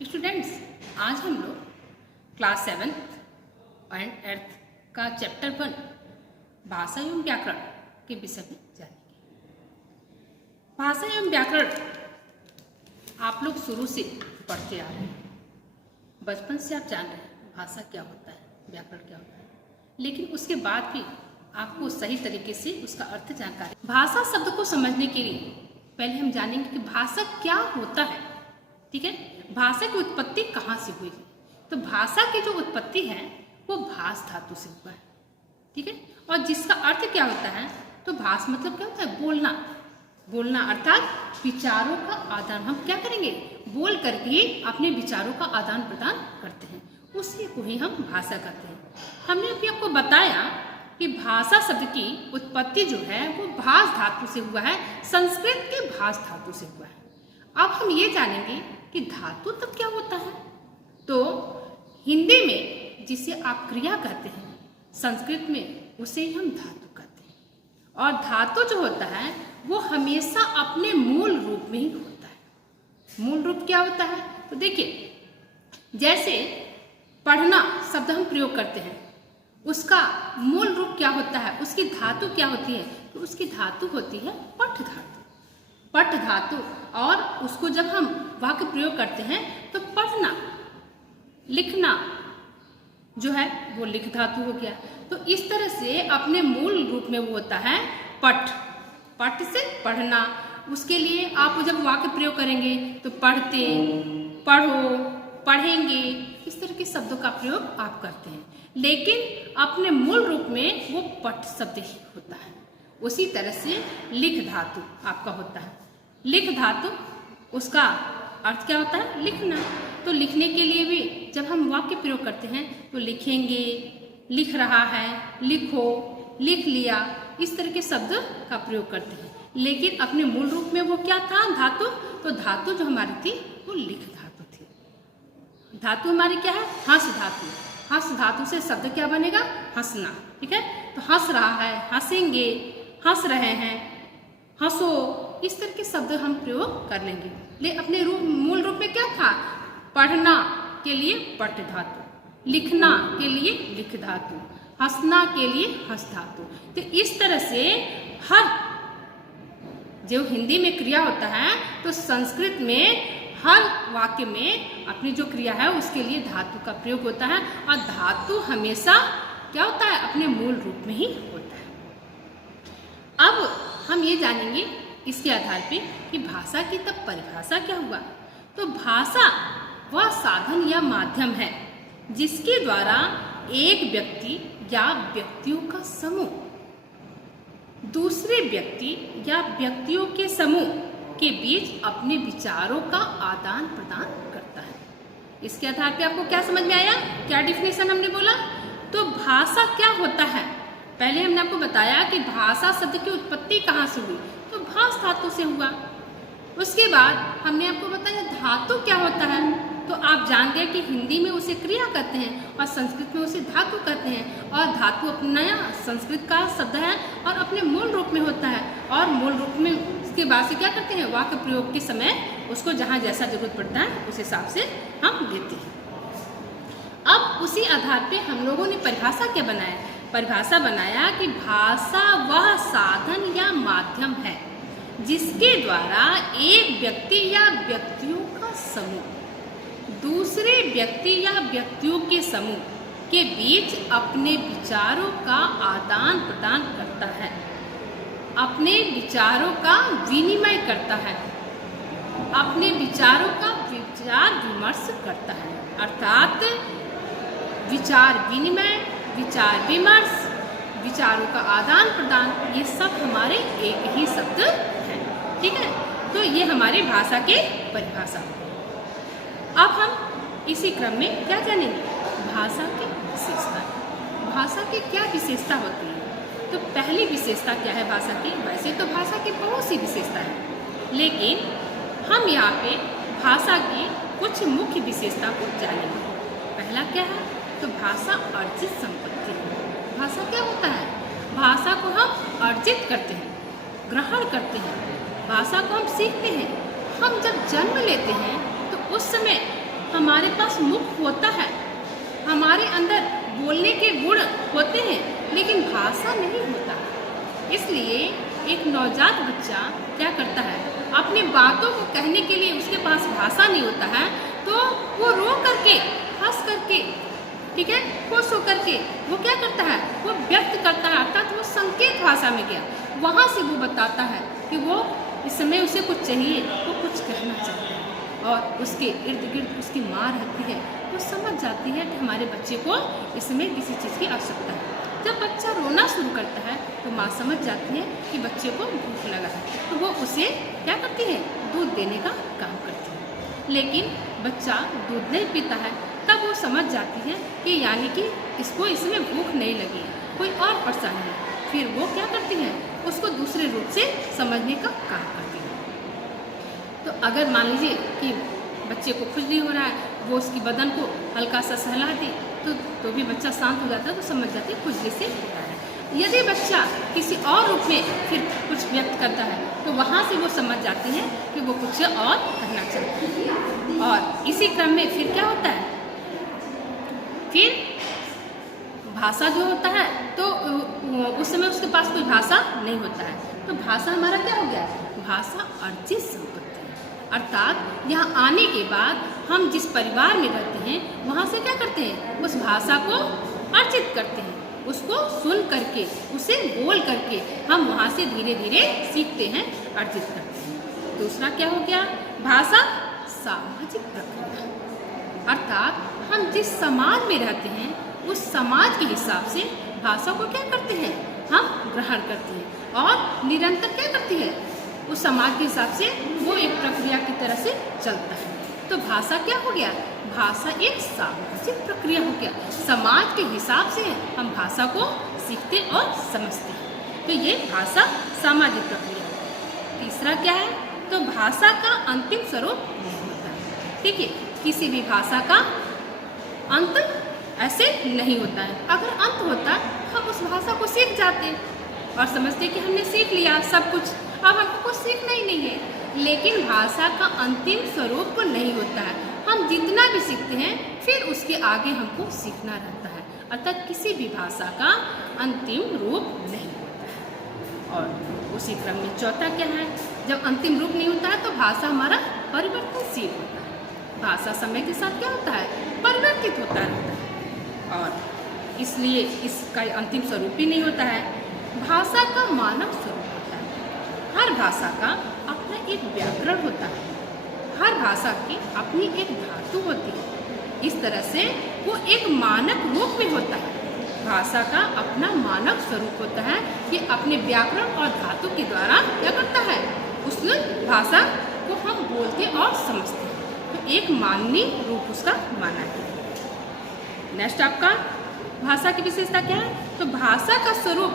Students, आज हम लोग क्लास 7th एंड 8th का चैप्टर 1 भाषा एवं व्याकरण के विषय में जानेंगे। भाषा एवं व्याकरण आप लोग शुरू से पढ़ते आ रहे हैं, बचपन से आप जान रहे हैं भाषा क्या होता है, व्याकरण क्या होता है, लेकिन उसके बाद भी आपको सही तरीके से उसका अर्थ जानकारी। भाषा शब्द को समझने के लिए पहले हम जानेंगे कि भाषा क्या होता है। ठीक है, भाषा की उत्पत्ति कहाँ से हुई है? तो भाषा की जो उत्पत्ति है वो भाष धातु से हुआ है। ठीक है, और जिसका अर्थ क्या होता है? तो भाष मतलब क्या होता है? बोलना। बोलना अर्थात विचारों का आदान। हम क्या करेंगे? बोल करके अपने विचारों का आदान प्रदान करते हैं, उसी को ही हम भाषा कहते हैं। हमने अभी आपको बताया कि भाषा शब्द की उत्पत्ति जो है वो भाष धातु से हुआ है, संस्कृत के भाष धातु से हुआ है। अब हम ये जानेंगे कि धातु तब क्या होता है। तो हिंदी में जिसे आप क्रिया कहते हैं, संस्कृत में उसे ही हम धातु कहते हैं। और धातु जो होता है वो हमेशा अपने मूल रूप में ही होता है। मूल रूप क्या होता है? तो देखिए, जैसे पढ़ना शब्द हम प्रयोग करते हैं, उसका मूल रूप क्या होता है? उसकी धातु क्या होती है? तो उसकी धातु होती है पठ धातु। पठ धातु, और उसको जब हम वाक्य प्रयोग करते हैं तो पढ़ना, लिखना जो है वो लिख धातु हो गया। तो इस तरह से अपने मूल रूप में वो होता है पठ। पठ से पढ़ना। उसके लिए आप जब वाक्य प्रयोग करेंगे तो पढ़ते, पढ़ो, पढ़ेंगे, इस तरह के शब्दों का प्रयोग आप करते हैं, लेकिन अपने मूल रूप में वो पठ शब्द ही होता है। उसी तरह से लिख धातु आपका होता है। लिख धातु, उसका अर्थ क्या होता है? लिखना। तो लिखने के लिए भी जब हम वाक्य प्रयोग करते हैं तो लिखेंगे, लिख रहा है, लिखो, लिख लिया, इस तरह के शब्द का प्रयोग करते हैं। लेकिन अपने मूल रूप में वो क्या था? धातु। तो धातु जो हमारी थी वो लिख धातु थी। धातु हमारी क्या है? हंस धातु। हंस धातु से शब्द क्या बनेगा? हंसना। ठीक है, तो हंस रहा है, हंसेंगे, हंस रहे हैं, हंसो, इस तरह के शब्द हम प्रयोग कर लेंगे। ले अपने मूल रूप में क्या था? पढ़ना के लिए पठ धातु, लिखना के लिए लिख धातु, हंसना के लिए हंस धातु। तो इस तरह से हर जो हिंदी में क्रिया होता है तो संस्कृत में हर वाक्य में अपनी जो क्रिया है उसके लिए धातु का प्रयोग होता है। और धातु हमेशा क्या होता है? अपने मूल रूप में ही होता है। अब हम ये जानेंगे इसके आधार पे कि भाषा की तब परिभाषा क्या हुआ। तो भाषा वह साधन या माध्यम है जिसके द्वारा एक व्यक्ति या व्यक्तियों का समूह दूसरे व्यक्ति या व्यक्तियों के समूह के बीच अपने विचारों का आदान प्रदान करता है। इसके आधार पे आपको क्या समझ में आया? क्या डिफिनेशन हमने बोला? तो भाषा क्या होता है? पहले हमने आपको बताया कि भाषा शब्द की उत्पत्ति कहाँ से हुई, तो भाष धातु से हुआ। उसके बाद हमने आपको बताया धातु क्या होता है। तो आप जान गए कि हिंदी में उसे क्रिया कहते हैं और संस्कृत में उसे धातु कहते हैं। और धातु अपना नया संस्कृत का शब्द है और अपने मूल रूप में होता है। और मूल रूप में उसके बाद से क्या करते हैं? वाक्य प्रयोग के समय उसको जहाँ जैसा जरूरत पड़ता है उस हिसाब से हम लेते हैं। अब उसी आधार पे हम लोगों ने परिभाषा क्या बनाया? परिभाषा बनाया कि भाषा वह साधन या माध्यम है जिसके द्वारा एक व्यक्ति या व्यक्तियों का समूह दूसरे व्यक्ति या व्यक्तियों के समूह के बीच अपने विचारों का आदान प्रदान करता है, अपने विचारों का विनिमय करता है, अपने विचारों का विचार विमर्श करता है। अर्थात विचार विनिमय, विचार विमर्श, विचारों का आदान प्रदान, ये सब हमारे एक ही शब्द हैं। ठीक है, तो ये हमारी भाषा के परिभाषा। अब हम इसी क्रम में क्या जानेंगे? भाषा की विशेषता। भाषा की क्या विशेषता होती है? तो पहली विशेषता क्या है भाषा की? वैसे तो भाषा की बहुत सी विशेषता है, लेकिन हम यहाँ पे भाषा की कुछ मुख्य विशेषता को जानेंगे। पहला क्या है? तो भाषा अर्जित संपत्ति है। भाषा क्या होता है? भाषा को हम अर्जित करते हैं, ग्रहण करते हैं, भाषा को हम सीखते हैं। हम जब जन्म लेते हैं तो उस समय हमारे पास मुख होता है, हमारे अंदर बोलने के गुण होते हैं, लेकिन भाषा नहीं होता। इसलिए एक नवजात बच्चा क्या करता है, अपनी बातों को कहने के लिए उसके पास भाषा नहीं होता है, तो वो रो करके, हंस करके, ठीक है, खुश होकर के वो क्या करता है, वो व्यक्त करता है, अर्थात वो संकेत भाषा में गया, वहाँ से वो बताता है कि वो इस समय उसे कुछ चाहिए, वो कुछ कहना चाहता है, और उसके इर्द गिर्द उसकी माँ रहती है, वो समझ जाती है कि हमारे बच्चे को इसमें किसी चीज़ की आवश्यकता है। जब बच्चा रोना शुरू करता है तो माँ समझ जाती है कि बच्चे को भूख लगा है, तो वो उसे क्या करती है, दूध देने का काम करती है। लेकिन बच्चा दूध नहीं पीता है, तब वो समझ जाती है कि यानी कि इसको इसमें भूख नहीं लगी है, कोई और परेशानी है। फिर वो क्या करती है, उसको दूसरे रूप से समझने का काम करती है। तो अगर मान लीजिए कि बच्चे को खुजली हो रहा है, वो उसकी बदन को हल्का सा सहला दी तो भी बच्चा शांत हो जाता है, तो समझ जाते हैं खुजली से हो रहा है। यदि बच्चा किसी और रूप में फिर कुछ व्यक्त करता है तो वहाँ से वो समझ जाती है कि वो कुछ और कहना चाहती है। और इसी क्रम में फिर क्या होता है, फिर भाषा जो होता है तो उस समय उसके पास कोई भाषा नहीं होता है, तो भाषा हमारा क्या हो गया, भाषा अर्जित संपत्ति है। अर्थात यहाँ आने के बाद हम जिस परिवार में रहते हैं वहाँ से क्या करते हैं, उस भाषा को अर्जित करते हैं, उसको सुन करके, उसे बोल करके हम वहाँ से धीरे धीरे सीखते हैं, अर्जित करते हैं। दूसरा क्या हो गया, भाषा सामाजिक प्रक्रिया, अर्थात हम जिस समाज में रहते हैं उस समाज के हिसाब से भाषा को क्या करते हैं, हम ग्रहण करते हैं, और निरंतर क्या करती है, उस समाज के हिसाब से वो एक प्रक्रिया की तरह से चलता है। तो भाषा क्या हो गया, भाषा एक सामाजिक प्रक्रिया हो गया, समाज के हिसाब से हम भाषा को सीखते और समझते हैं। तो ये भाषा सामाजिक प्रक्रिया है। तीसरा क्या है, तो भाषा का अंतिम स्वरूप नहीं होता है। देखिए, किसी भी भाषा का अंत ऐसे नहीं होता है। अगर अंत होता हम उस भाषा को सीख जाते और समझते कि हमने सीख लिया सब कुछ, अब हमको कुछ सीखना ही नहीं है। लेकिन भाषा का अंतिम स्वरूप नहीं होता है, हम जितना भी सीखते हैं फिर उसके आगे हमको सीखना रहता है, अर्थात किसी भी भाषा का अंतिम रूप नहीं होता है। और उसी क्रम में चौथा क्या है, जब अंतिम रूप नहीं होता है तो भाषा हमारा परिवर्तनशील होता है। भाषा समय के साथ क्या होता है, परिवर्तित होता रहता है, और इसलिए इसका अंतिम स्वरूप ही नहीं होता है। भाषा का मानव स्वरूप होता है, हर भाषा का अपना एक व्याकरण होता है, हर भाषा की अपनी एक धातु होती है। इस तरह से वो एक मानक रूप में होता है। भाषा का अपना मानव स्वरूप होता है कि अपने व्याकरण और धातु के द्वारा क्या करता है, उस भाषा को हम बोलते और समझते हैं। तो एक माननीय रूप उसका माना है। नेक्स्ट आपका भाषा की विशेषता क्या है, तो भाषा का स्वरूप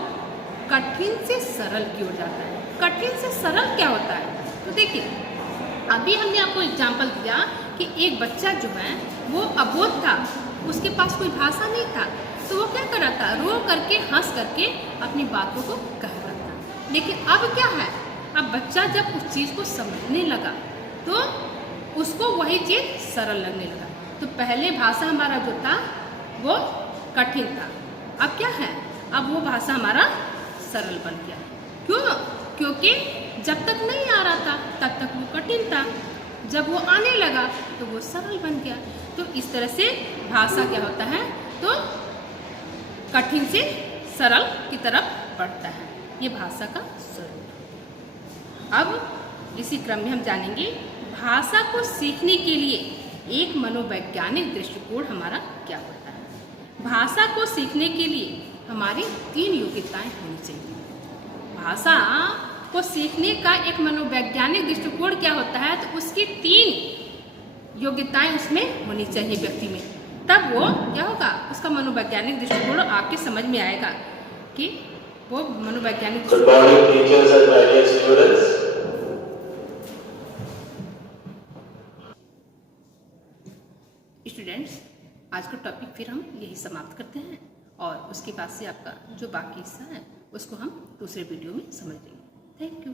कठिन से सरल की ओर जाता है। कठिन से सरल क्या होता है, तो देखिए अभी हमने आपको एग्जाम्पल दिया कि एक बच्चा जो है वो अबोध था, उसके पास कोई भाषा नहीं था, तो वो क्या कर रहा था, रो करके हंस करके अपनी बातों को कह रहा था। लेकिन अब क्या है, अब बच्चा जब उस चीज़ को समझने लगा तो उसको वही चीज़ सरल लगने लगा। तो पहले भाषा हमारा जो था वो कठिन था, अब क्या है, अब वो भाषा हमारा सरल बन गया। क्यों, क्योंकि जब तक नहीं आ रहा था तब तक वो कठिन था, जब वो आने लगा तो वो सरल बन गया। तो इस तरह से भाषा क्या होता है, तो कठिन से सरल की तरफ बढ़ता है, ये भाषा का स्वरूप। अब इसी क्रम में हम जानेंगे भाषा को सीखने के लिए एक मनोवैज्ञानिक दृष्टिकोण हमारा क्या होता है। भाषा को सीखने के लिए हमारी 3 योग्यताएं होनी चाहिए। भाषा को सीखने का एक मनोवैज्ञानिक दृष्टिकोण क्या होता है, तो उसकी 3 योग्यताएं उसमें होनी चाहिए व्यक्ति में, तब वो क्या होगा, उसका मनोवैज्ञानिक दृष्टिकोण आपके समझ में आएगा कि वो मनोवैज्ञानिक स्टूडेंट्स, आज का टॉपिक फिर हम यही समाप्त करते हैं, और उसके बाद से आपका जो बाकी हिस्सा है उसको हम दूसरे वीडियो में समझ लेंगे। Thank you.